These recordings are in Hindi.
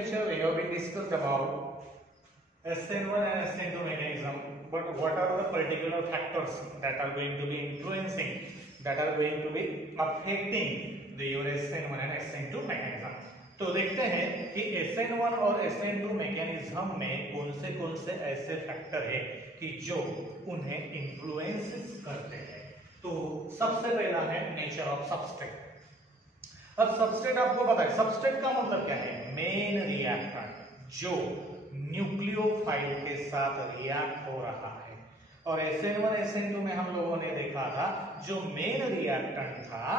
lecture we have been discussed about SN1 and SN2 mechanism, but what are the particular factors that are going to be influencing, that are going to be affecting the your SN1 and SN2 mechanism? तो देखते हैं कि SN1 और SN2 मैकेनिज्म में कौन से ऐसे फैक्टर है कि जो उन्हें इन्फ्लुएंस करते हैं। तो सबसे पहला है नेचर ऑफ सबस्ट्रेट। अब सबस्ट्रेट आपको पता है, सबस्ट्रेट का मतलब क्या है? मेन रिएक्टेंट जो न्यूक्लियोफाइल के साथ रिएक्ट हो रहा है। और SN1 SN2 में हम लोगों ने देखा था जो मेन रिएक्टेंट था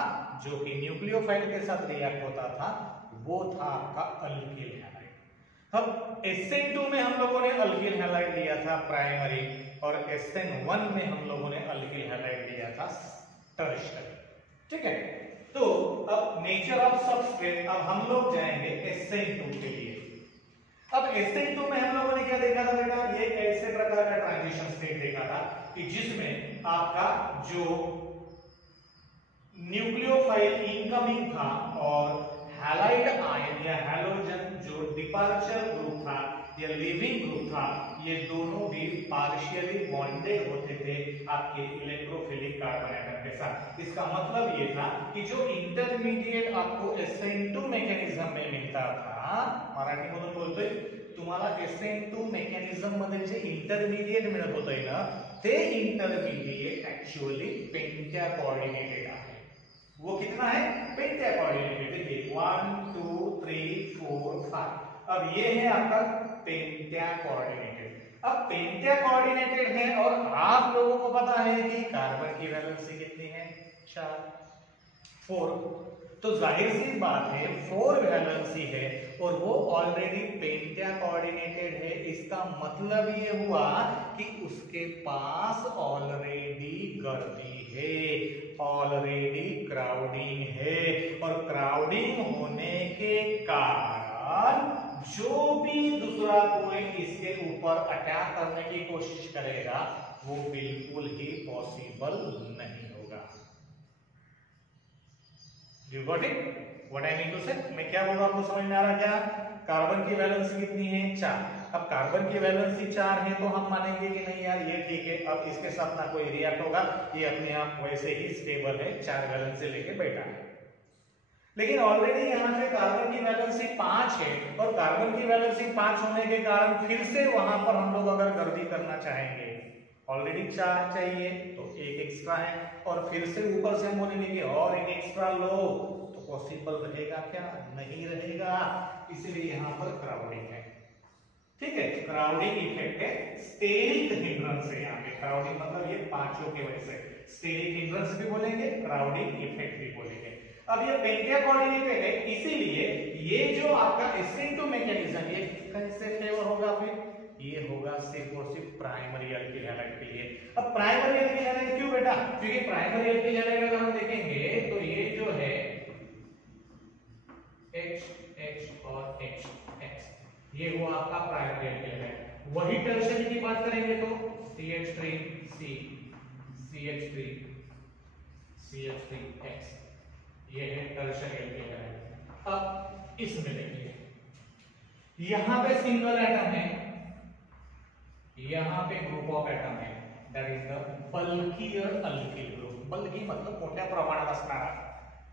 जो कि न्यूक्लियोफाइल के साथ रिएक्ट होता था वो था आपका अल्किल हैलाइड। अब SN2 में हम लोगों ने अल्किल हैलाइड लिया था प्राइमरी, और SN1 में हम लोगों ने अल्किल हैलाइड लिया था टर्शियरी। ठीक है, तो अब नेचर ऑफ सबस्ट्रेट, अब हम लोग जाएंगे SN2 के लिए। अब SN2 में हम लोगों ने क्या देखा था बेटा? ये ऐसे प्रकार का ट्रांजिशन स्टेट देखा था कि जिसमें आपका जो न्यूक्लियोफाइल इनकमिंग था और हैलाइड आयन या हैलोजन जो डिपार्चर ग्रुप था या लिविंग ग्रुप था, ये दोनों भी पार्शियली बॉन्डेड होते थे आपके इलेक्ट्रोफिलिक कार्बन एटम के साथ। इसका मतलब ये था कि जो इंटरमीडिएट आपको SN2 मेकॅनिझम में मिळता था, मराठीमधून बोलतोय तुम्हाला SN2 मेकॅनिझम मध्ये जे इंटरमीडिएट मिळत होतंय ना, ते इंटरमीडिएट एक्चुअली पेंटा कोऑर्डिनेटेड आहे। वो कितना है? Penta coordinated. देखिए 1 2 3 4 5। अब ये है आपका पेंटा कोऑर्डिनेटेड। अब पेंटा कोऑर्डिनेटेड है और आप लोगों को पता है कि कार्बन की वैलेंसी कितनी है? 4। तो जाहिर सी बात है 4 वैलेंसी है और वो ऑलरेडी पेंटा कोऑर्डिनेटेड है। इसका मतलब ये हुआ कि उसके पास ऑलरेडी गर्दी है, ऑलरेडी क्राउडिंग है, और क्राउडिंग होने के कारण जो भी दूसरा कोई इसके ऊपर अटैक करने की कोशिश करेगा वो बिल्कुल ही पॉसिबल नहीं होगा। You got it? What I mean to say? मैं क्या बोल रहा हूं, आपको समझ में आ रहा क्या? कार्बन की वैलेंसी कितनी है? 4। अब कार्बन की वैलेंसी 4 है तो हम मानेंगे कि नहीं यार ये ठीक है, अब इसके साथ ना कोई रिएक्ट होगा, ये अपने आप वैसे ही स्टेबल है, 4 वैलेंसी लेके बैठा है। लेकिन ऑलरेडी यहाँ पे कार्बन की वैलेंसी 5 है और कार्बन की वैलेंसी 5 होने के कारण फिर से वहां पर हम लोग अगर गर्दी करना चाहेंगे, ऑलरेडी 4 चाहिए तो 1 एक्स्ट्रा है, और फिर से ऊपर से बोलेंगे कि और 1 एक्स्ट्रा लो, तो पॉसिबल रहेगा क्या? नहीं रहेगा। इसलिए यहाँ पर क्राउडिंग है। ठीक है, क्राउडिंग इफेक्ट है, स्टेरिक हिंड्रेंस है। यहाँ पे क्राउडिंग मतलब ये पांचों के वजह से, स्टेरिक हिंड्रेंस भी बोलेंगे, क्राउडिंग इफेक्ट भी बोलेंगे। अब ये पेंटा कोऑर्डिनेटेड है, इसीलिए ये जो आपका SN2 मैकेनिज्म ये कैसे फेवर होगा? फिर ये होगा सिर्फ और सिर्फ प्राइमरी अल्किल हैलाइड के लिए। अब प्राइमरी अल्किल हैलाइड क्यों बेटा? क्योंकि प्राइमरी अल्किल हैलाइड अगर हम देखेंगे तो ये जो है H H और H X, ये हुआ आपका प्राइमरी अल्किल हैलाइड। वही टर्शियरी की बात करेंगे तो CH3 C CH3 CH3X, ये है टर्शियरी अल्किल हैलाइड। अब इसमें देखिए यहां पे सिंगल एटम है, यहाँ पे ग्रुप ऑफ एटम है, that is the bulkier alkyl group. Bulky मतलब मोठ्या प्रमाणात असणारा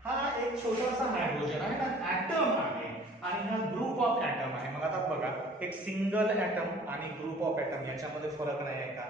हा एक छोटासा हायड्रोजन आहे ना, एटम आहे, आणि हा ग्रुप ऑफ एटम आहे। मग आता बघा, एक सिंगल एटम आणि ग्रुप ऑफ एटम याच्यामध्ये फरक नाही आहे का?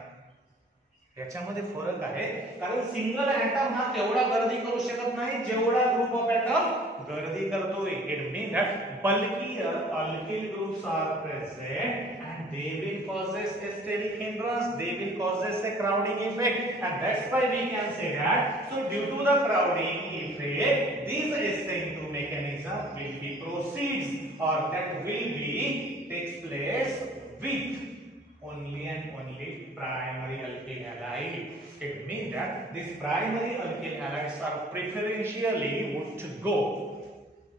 याच्यामध्ये फरक आहे, कारण सिंगल एटम हा तेवढा गर्दी करू शकत नाही जेवढा ग्रुप ऑफ एटम गर्दी करतोय। It mean that bulkier alkyl groups are present, they will causes a steric hindrance, they will causes a crowding effect, and that's why we can say that so due to the crowding effect this SN2 mechanism will be proceeds, or that will be takes place with only and only primary alkyl halide. It means that these primary alkyl halides are preferentially would to go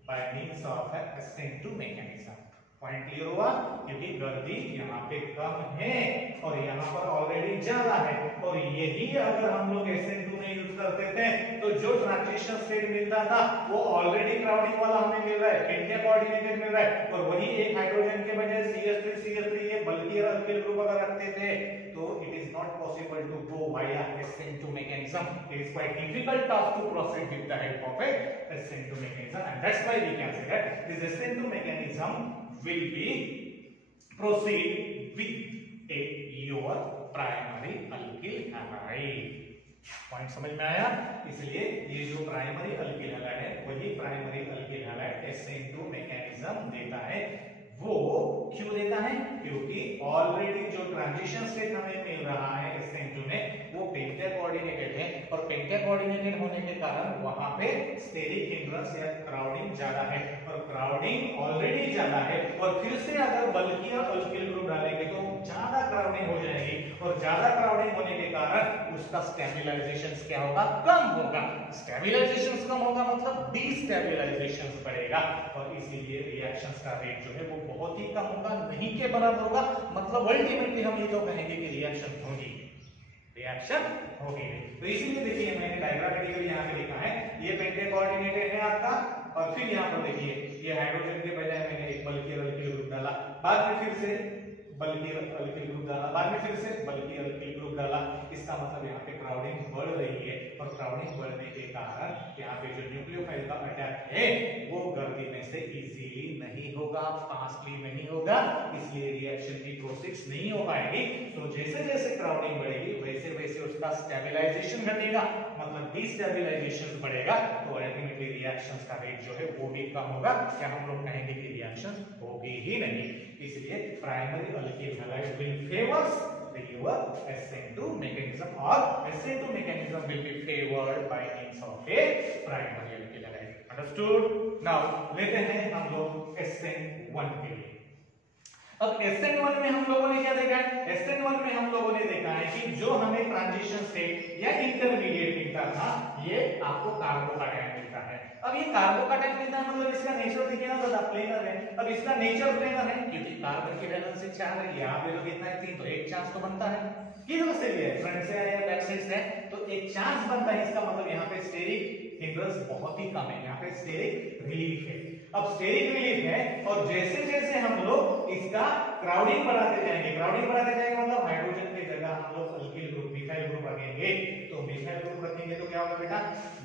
by means of a SN2 mechanism. Point clear हुआ? क्योंकि गर्दी यहाँ पे कम है और यहाँ पर ऑलरेडी ज्यादा है, और यही अगर हम लोग SN2 में यूज करते थे तो जो ट्रांजिशन स्टेट मिलता था वो ऑलरेडी क्राउडिंग वाला हमें मिल रहा है, पेंटा कोऑर्डिनेटेड मिल रहा है, और वही एक हाइड्रोजन के बजाय CH3 ये बल्कि अल्किल ग्रुप अगर रखते थे तो it is not possible to go via SN2 mechanism. It is quite difficult task to proceed with the help of a SN2 mechanism, and that's why we can say that this SN2 mechanism will be proceed with your primary alkyl halide. Point समझ में आया? इसलिए ये जो प्राइमरी अल्किल हैलाइड है वही primary alkyl halide SN2 mechanism देता है। वो क्यों देता है? क्योंकि ऑलरेडी जो ट्रांजिशन स्टेट हमें मिल रहा है SN2 में वो पेंटा कोऑर्डिनेटेड है, और पेंटा कोऑर्डिनेटेड होने के कारण वहां पे स्टेरिक हिंड्रेंस या क्राउडिंग ज्यादा है, और क्राउडिंग ऑलरेडी ज्यादा है, और फिर से अगर बल्कि अल्किल ग्रुप डालेंगे तो ज्यादा क्राउडिंग हो जाएगी, और ज्यादा क्राउडिंग होने के कारण उसका स्टेबिलाइजेशन क्या होगा? कम होगा। स्टेबिलाइजेशन कम होगा मतलब डिस्टेबिलाइजेशन बढ़ेगा, और इसीलिए रिएक्शंस का रेट जो है वो बहुत ही कम होगा, नहीं के बराबर होगा। मतलब अल्टीमेटली हम ये तो कहेंगे कि रिएक्शन होगी, रिएक्शन होगी। तो इसीलिए देखिए मैंने डायग्रामेटिकली यहाँ पे लिखा है, ये पेंटा कोऑर्डिनेटेड है आपका, और फिर यहाँ पर देखिए ये हाइड्रोजन के बजाय मैंने एक बल्कि अल्किल ग्रुप डाला, बाद में फिर से बल्कि अल्किल ग्रुप डाला, बाद में फिर से बल्कि अल्किल ग्रुप डाला। इसका मतलब यहाँ पे क्राउडिंग बढ़ रही है, और क्राउडिंग बढ़ने के कारण यहाँ पे जो न्यूक्लियोफाइल का अटैक है वो गर्दी में से इजीली नहीं होगा, फास्टली नहीं होगा, इसलिए रिएक्शन की प्रोसेस नहीं हो पाएगी। तो जैसे जैसे क्राउडिंग बढ़ेगी वैसे वैसे उसका स्टेबिलाइजेशन घटेगा, मतलब डिस्टेबिलाइजेशन बढ़ेगा, तो अल्टीमेटली रिएक्शंस का रेट जो है वो भी कम होगा, क्या हम लोग कहेंगे कि रिएक्शन होगी ही नहीं। इसलिए primary alkyl halide will favours your SN2 mechanism, or SN2 mechanism will be favored by means of a primary alkyl halide. Understood? Now लेते हैं हम लोग SN1 के लिए। अब SN1 में हम लोगों ने क्या देखा है? SN1 में हम लोगों ने देखा है कि जो हमें ट्रांजिशन स्टेट या इंटरमीडिएट मिलता था ये आपको कार्बोकाटायन मिलता है। अब ये कार्बोकाटायन मिलता है मतलब इसका नेचर देखिए ना, तो प्लेनर है। अब इसका नेचर प्लेनर है क्योंकि कार्बन की वैलेंसी 4 है, यहाँ पे तो कितना है 3, तो एक चांस तो बनता है। किधर से भी है, फ्रंट से आया या बैक साइड से है, तो एक चांस बनता है। इसका मतलब यहाँ पे स्टेरिक हिंड्रेंस बहुत ही कम है, यहाँ पे स्टेरिक रिलीफ है। अब स्टेरिक रिलीफ है, और जैसे जैसे हम लोग इसका क्राउडिंग बढ़ाते जाएंगे, क्राउडिंग बढ़ाते जाएंगे मतलब हाइड्रोजन की जगह हम लोग अल्किल ग्रुप मिथाइल ग्रुप रखेंगे, तो मिथाइल ग्रुप रखेंगे तो क्या होगा बेटा?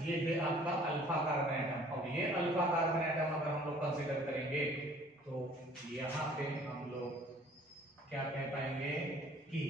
ये है आपका अल्फा कार्बन एटम, और ये अल्फा कार्बन एटम अगर हम लोग कंसीडर करेंगे तो यहाँ पे हम लोग क्या कह पाएंगे कि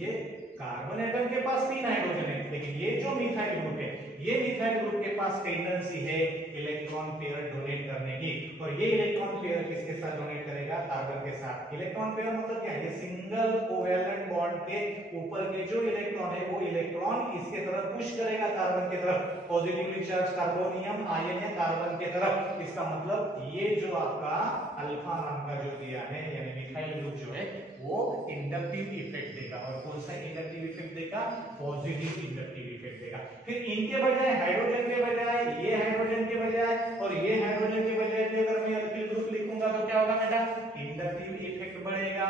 ये कार्बन एटम के पास 3 हाइड्रोजन है, लेकिन ये जो मिथाइल ग्रुप है, ये मिथाइल ग्रुप के पास टेंडेंसी है इलेक्ट्रॉन पेयर डोनेट करने की, और ये इलेक्ट्रॉन पेयर किसके साथ डोनेट करेगा? कार्बन के साथ। इलेक्ट्रॉन पेयर मतलब क्या है? सिंगल कोवैलेंट बॉन्ड के ऊपर के जो इलेक्ट्रॉन है वो इलेक्ट्रॉन इसके तरफ पुश करेगा, कार्बन की तरफ, पॉजिटिवली चार्ज कार्बोनियम आयन या कार्बन की तरफ। इसका मतलब ये जो आपका अल्फा नाम का जो दिया है यानी मिथाइल ग्रुप जो है वो इंडक्टिव इफेक्ट देगा, और कौन सा इंडक्टिव इफेक्ट देगा? पॉजिटिव इंडक्टिव इफेक्ट देगा। फिर इनके बजाय हाइड्रोजन के बजाय ये हाइड्रोजन के बजाय और ये हाइड्रोजन के बजाय भी अगर मैं अल्किल ग्रुप लिखूंगा तो क्या होगा बेटा? इंडक्टिव इफेक्ट बढ़ेगा।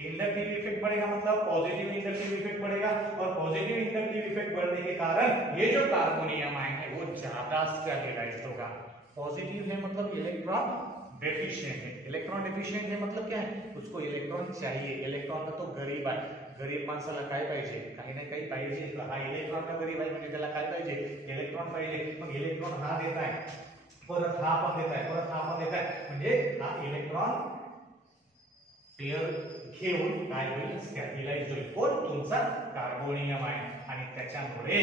इंडक्टिव इफेक्ट बढ़ेगा मतलब पॉजिटिव इंडक्टिव इफेक्ट बढ़ेगा, और पॉजिटिव इंडक्टिव इफेक्ट बढ़ने के कारण ये जो कार्बोनियम आयन है वो ज्यादा स्टेबलाइज्ड होगा। पॉजिटिव है मतलब इलेक्ट्रॉन डेफिशिएंट है, इलेक्ट्रॉन डेफिशिएंट है मतलब क्या है? उसको इलेक्ट्रॉन चाहिए। इलेक्ट्रॉन का तो गरीब आहे, गरीब माणसाला काय पाहिजे? काही ना काही पाहिजे। हा इलेक्ट्रॉन का गरीब आहे म्हणजे त्याला काय पाहिजे? इलेक्ट्रॉन पाहिजे। मग इलेक्ट्रॉन हा देत आहे, परत हा पण देत आहे, परत हा पण देत आहे, म्हणजे हा इलेक्ट्रॉन पेयर घेऊन काय होईल? स्टॅबिलाइज होईल। कोण? तुमचा कार्बोनियम आहे, आणि त्याच्यामुळे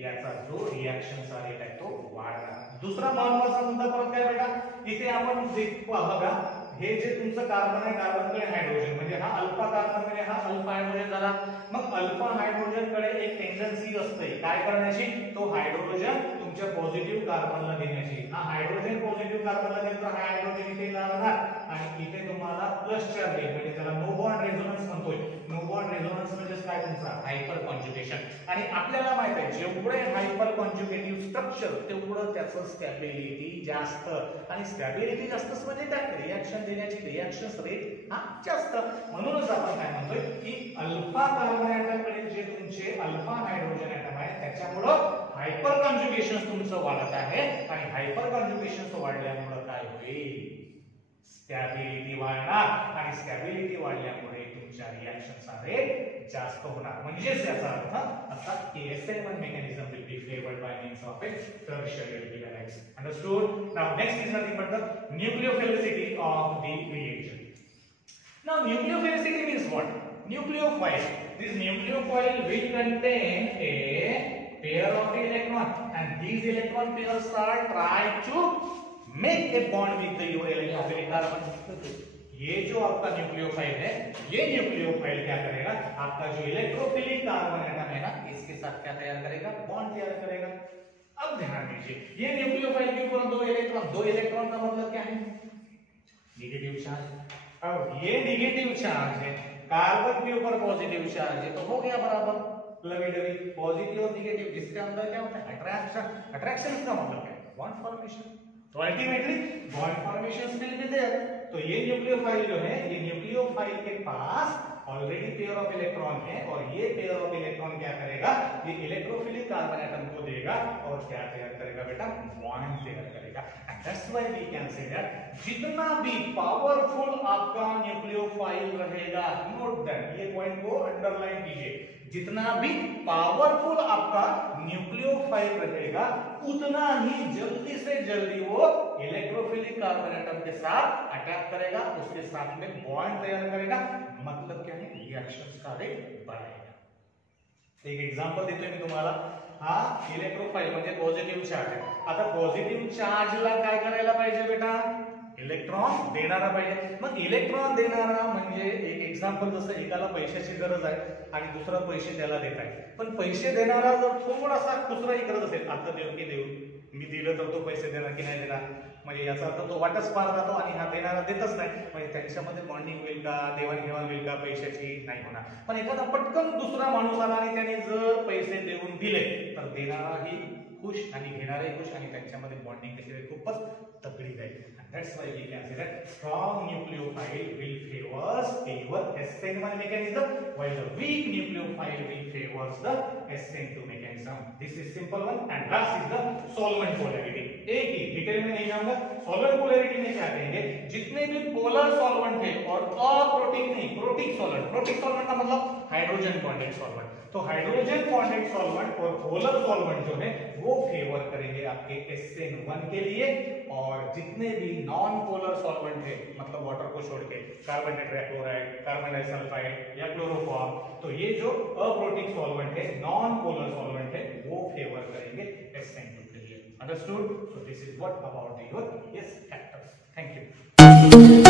याचा जो रिएक्शनचा रेट आहे तो वाढणार। दुसरा महत्त्वाचा मुद्दा परत काय बेटा? इथे आपण बघा हे जे तुमचं कार्बन आहे, कार्बनकडे हायड्रोजन म्हणजे हा अल्फा कार्बन म्हणजे हा अल्फा हायड्रोजन झाला। मग अल्फा हायड्रोजनकडे एक टेंडन्सी असते काय करण्याची? तो हायड्रोजन तुमच्या पॉझिटिव्ह कार्बनला देण्याची। हा हायड्रोजन पॉझिटिव्ह कार्बनला देतो, हा हायड्रोजन इथे लावणार आणि इथे तुम्हाला प्लस चार्ज देईल, म्हणजे त्याला नो बॉन्ड रेझोनन्स म्हणतोय। नो बॉन्ड रेझोनन्स म्हणजे काय? तुमचा हायपर कॉन्जुगेशन। आणि आपल्याला माहित आहे जेवढे हायपर कॉन्जुगेटिव्ह स्ट्रक्चर तेवढं त्याचं स्टॅबिलिटी जास्त, आणि स्टॅबिलिटी जास्त म्हणजे काय? रिएक्शन देण्याची रिएक्शन रेट हा जास्त। म्हणूनच आपण काय म्हणतोय की अल्फा कार्बन एटम कडे जे तुमचे अल्फा हायड्रोजन एटम आहे त्याच्यामुळे हायपर कॉन्जुगेशन तुमचं वाढत आहे आणि हायपर कॉन्जुगेशन वाढल्यामुळे काय होईल, स्टॅबिलिटी वाढणार आणि स्टॅबिलिटी वाढल्यामुळे तुमच्या रिएक्शनचा रेट जास्त होणार. म्हणजेच याचा अर्थ असा की SN1 mechanism will be favored by means of a tertiary equivalence. Understood? Now next is nothing but the nucleophilicity of the reagent. Now nucleophilicity means what? Nucleophile. This nucleophile will contain a pair of electron and these electron pairs are try to make a bond with the electrophilic carbon. ये जो आपका न्यूक्लियोफाइल है, ये न्यूक्लियोफाइल क्या करेगा, आपका जो इलेक्ट्रोफिलिक कार्बन एटम है ना, इसके साथ क्या तैयार करेगा, बॉन्ड तैयार करेगा. अब ध्यान दीजिए, ये न्यूक्लियोफाइल के ऊपर दो इलेक्ट्रॉन का मतलब क्या है, नेगेटिव चार्ज. अब ये नेगेटिव चार्ज है, कार्बन के ऊपर पॉजिटिव चार्ज है, तो हो गया बराबर लवी-डवी, पॉजिटिव और नेगेटिव. जिसके अंदर क्या होता है, अट्रैक्शन. अट्रैक्शन का मतलब क्या है, बॉन्ड फॉर्मेशन. तो ultimately bond formation will be there. तो ये न्यूक्लियोफाइल जो है, ये न्यूक्लियोफाइल के पास ऑलरेडी पेयर ऑफ इलेक्ट्रॉन है और ये पेयर ऑफ इलेक्ट्रॉन क्या करेगा, ये इलेक्ट्रोफिलिक कार्बन एटम को देगा और क्या तैयार करेगा बेटा, बॉन्ड तैयार करेगा. And that's why we can say that जितना भी पावरफुल आपका न्यूक्लियोफाइल रहेगा, नोट दैट, ये पॉइंट को अंडरलाइन कीजिए, जितना भी पावरफुल आपका न्यूक्लियोफाइल रहेगा उतना ही जल्दी से जल्दी वो इलेक्ट्रोफिलिक कार्बन एटम के साथ अटैक करेगा, उसके साथ में बॉन्ड तैयार करेगा. मतलब क्या है, रिएक्शंस का रेट बढ़ाएगा. एक एग्जांपल देतोय मी तुम्हाला. हा इलेक्ट्रोफाइल म्हणजे पॉझिटिव्ह चार्ज आहे. आता पॉझिटिव्ह चार्जला काय करायला पाहिजे बेटा, इलेक्ट्रॉन देणारा पाहिजे. मग इलेक्ट्रॉन देणारा म्हणजे एक एक्झाम्पल, जसं एकाला पैशाची गरज आहे आणि दुसरा पैसे त्याला देत आहे, पण पैसे देणारा जर थोडासा दुसराही करत असेल, आता देऊ की देऊ, मी दिलं तर तो पैसे देणार की नाही देणार, म्हणजे याचा अर्थ तो वाटच पार जातो आणि हा देणारा देतच नाही. म्हणजे त्यांच्यामध्ये बॉन्डिंग होईल का, देवाणघेवाण होईल का, पैशाची नाही होणार. पण एखादा पटकन दुसरा माणूस आला आणि त्याने जर पैसे देऊन दिले तर देणाराही खुश आणि घेणारही खुश आणि त्यांच्यामध्ये बॉन्डिंग कशी होईल, खूपच तगडी जाईल. That's why we can say that strong nucleophile will favor SN1 mechanism, while the weak nucleophile will favors the SN2 mechanism. This is simple one. And last is the solvent polarity. एक ही डिटेल में नहीं जाऊंगा. solvent polarity में क्या कहेंगे, जितने भी पोलर सॉल्वेंट है और अप्रोटिक नहीं, प्रोटिक सॉल्वेंट. प्रोटिक सॉल्वेंट का मतलब हाइड्रोजन बॉन्डेड सॉल्वेंट. तो हाइड्रोजन बॉन्डेड सॉल्वेंट और पोलर सॉल्वेंट जो है वो फेवर करेंगे आपके SN1 के लिए, और जितने भी नॉन पोलर सॉल्वेंट है, मतलब वाटर को छोड़ के, कार्बन टेट्राक्लोराइड, कार्बन डाइसल्फाइड या क्लोरोफॉर्म, तो ये जो अप्रोटिक सॉल्वेंट है, नॉन पोलर सॉल्वेंट है, वो फेवर करेंगे SN2 के लिए. Understood? So this is what about your S factors. Thank you.